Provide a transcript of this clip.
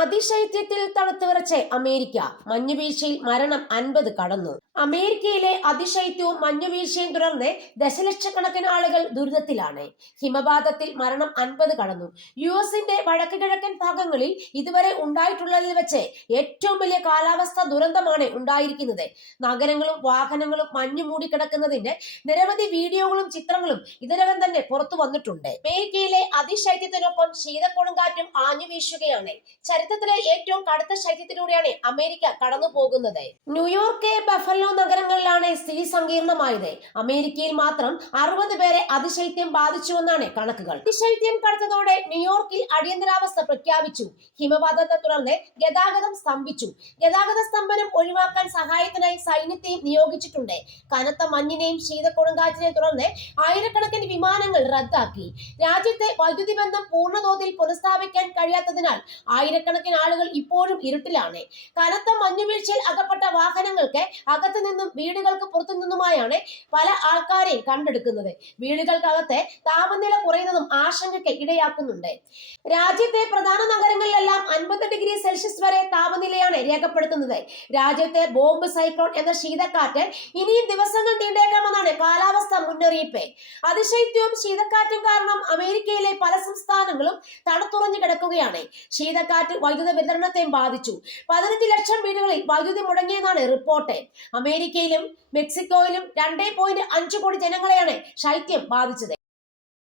അതിശൈത്യത്തിൽ തണുത്തുവിറച്ച് America മഞ്ഞുവീഴ്ചയിൽ മരണം അൻപത് കടന്നു. അമേരിക്കയിലെ അതിശൈത്യവും മഞ്ഞുവീഴ്ചയും തുടർന്ന് ദശലക്ഷക്കണക്കിന് ആളുകൾ ദുരിതത്തിലാണ്. ഹിമപാതത്തിൽ മരണം അൻപത് കടന്നു. യു എസിന്റെ വടക്ക് കിഴക്കൻ ഭാഗങ്ങളിൽ ഇതുവരെ ഉണ്ടായിട്ടുള്ളതിൽ വെച്ച് ഏറ്റവും വലിയ കാലാവസ്ഥ ദുരന്തമാണ് ഉണ്ടായിരിക്കുന്നത്. നഗരങ്ങളും വാഹനങ്ങളും മഞ്ഞു മൂടിക്കിടക്കുന്നതിന്റെ നിരവധി വീഡിയോകളും ചിത്രങ്ങളും ഇതിനകം തന്നെ പുറത്തു വന്നിട്ടുണ്ട്. അമേരിക്കയിലെ അതിശൈത്യത്തിനൊപ്പം ശീതക്കൊടുങ്കാറ്റും ആഞ്ഞു വീശുകയാണ് ചരിത്രത്തിലെ ഏറ്റവും കടുത്ത ശൈത്യത്തിലൂടെയാണ് അമേരിക്ക കടന്നു പോകുന്നത്. ന്യൂയോർക്ക് ബഫലോ നഗരങ്ങളിലാണ് സ്ഥിതി സങ്കീർണമായത്. അമേരിക്കയിൽ മാത്രം അറുപത് പേരെ അതിശൈത്യം ബാധിച്ചുവെന്നാണ് കണക്കുകൾ. അതിശൈത്യം കടുത്തതോടെ ന്യൂയോർക്കിൽ അടിയന്തരാവസ്ഥ പ്രഖ്യാപിച്ചു. ഹിമപാതത്തെ തുടർന്ന് ഗതാഗതം സ്തംഭിച്ചു. ഗതാഗത സ്തംഭനം ഒഴിവാക്കാൻ സഹായത്തിനായി സൈന്യത്തെയും നിയോഗിച്ചിട്ടുണ്ട്. കനത്ത മഞ്ഞിനെയും ശീതക്കൊടുങ്കാറ്റിനെയും തുടർന്ന് ആയിരക്കണക്കിന് വിമാനങ്ങൾ റദ്ദാക്കി. രാജ്യത്തെ വൈദ്യുതി ബന്ധം പൂർണതോതിൽ പുനഃസ്ഥാപിക്കാൻ കഴിയാത്തതിനാൽ ആയിരക്കണക്കിന് ആളുകൾ ഇപ്പോഴും ഇരുട്ടിലാണ്. കനത്ത മഞ്ഞുവീഴ്ചയിൽ അകപ്പെട്ട വാഹനങ്ങൾക്ക് അകത്തു നിന്നും വീടുകൾക്ക് പുറത്തു നിന്നുമായാണ് പല ആൾക്കാരെയും കണ്ടെടുക്കുന്നത്. വീടുകൾക്കകത്തെ താപനില കുറയുന്നതും ആശങ്കയ്ക്ക് ഇടയാക്കുന്നുണ്ട്. രാജ്യത്തെ പ്രധാന നഗരങ്ങളിലെല്ലാം അൻപത് ഡിഗ്രി സെൽഷ്യസ് വരെ താപനിലയാണ് രേഖപ്പെടുത്തുന്നത്. രാജ്യത്തെ ബോംബ് സൈക്ലോൺ എന്ന ശീതക്കാറ്റ് ഇനിയും ദിവസങ്ങൾ കാലാവസ്ഥ മുന്നറിയിപ്പ്. അതിശൈത്യവും ശീതക്കാറ്റും കാരണം അമേരിക്കയിലെ പല സംസ്ഥാനങ്ങളും തണുത്തുറഞ്ഞു കിടക്കുകയാണ്. ശീതക്കാറ്റ് വൈദ്യുത വിതരണത്തെ ബാധിച്ചു. പതിനഞ്ച് ലക്ഷം വീടുകളിൽ വൈദ്യുതി മുടങ്ങിയെന്നാണ് റിപ്പോർട്ട്. അമേരിക്കയിലും മെക്സിക്കോയിലും രണ്ടേ പോയിന്റ് അഞ്ച് കോടി ജനങ്ങളെയാണ് ശൈത്യം ബാധിച്ചത്.